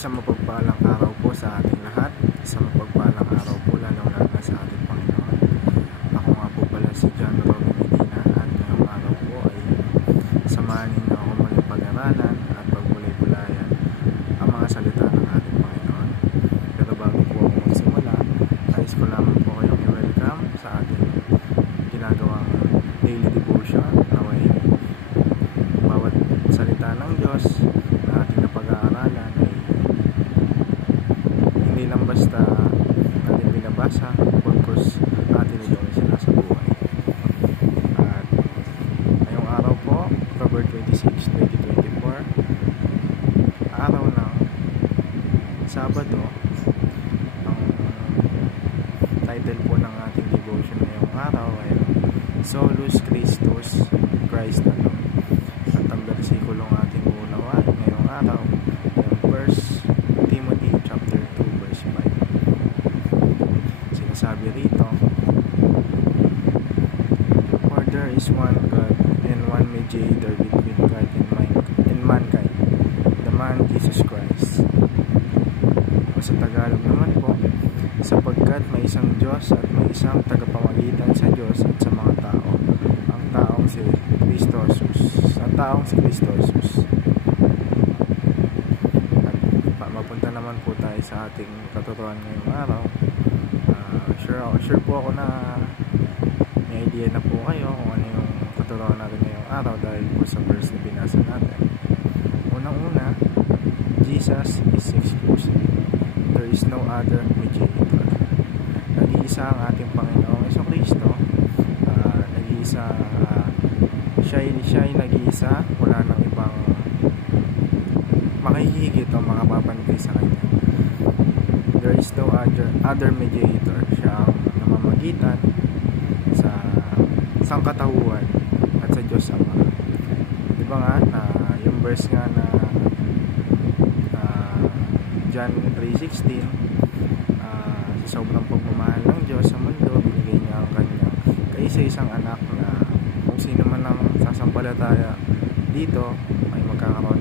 Isang mapagpalang araw po sa ating lahat. Isang mapagpalang araw po lalong-lalo na sa ating Panginoon. Ako nga po pala si John Robin Medina at ngayong araw po ay samahan ninyo ako muling pag-aralan at pagbulay-bulayan ang mga salita ng ating Panginoon. Pero bago po ako magsimula, nais ko lamang po kayong i-welcome sa ating ginagawang daily devotion. Naway bawat salita ng Diyos na ating napag-aaralan ay hindi lang basta natin binabasa, pagkos atin itong sinasabuhay. At ngayong araw po, October 26, 2024, araw ng Sabado. Ang title po ng ating devotion ngayong araw ay Solus Christus, Christ alone. At ang versikulong ating uunawain ngayong araw ay 1 Timothy chapter 2 verse 5. Sinasabi rito, for there is one God and one mediator between God and mankind, the man Jesus Christ. O sa Tagalog naman po, sapagkat may isang Diyos at may isang tagapamagitan sa Diyos at sa mga tao, ang taong si Kristo Jesus. At mapunta naman po tayo sa ating katutuan ngayong araw. Sure po ako na may idea na po kayo kung ano yung katutuan natin ngayong araw dahil po sa verse na binasa natin. Unang-una, Jesus is exclusive. There is no other mediator. Nag-iisa ang ating Panginoong Jesucristo. Nag-iisa, siya ay nag-iisa, wala nang ibang makihigit o makapapantay sa kanya. There is no other mediator. Siya ang namamagitan sa sangkatauhan at sa Diyos Ama. Diba nga, yung verse nga na John 3:16, sa sobrang pagmamahal ng Diyos sa mundo, binigay niya ang kanyang kaisa-isang anak na kung sino man ang sasampalataya dito ay magkakaroon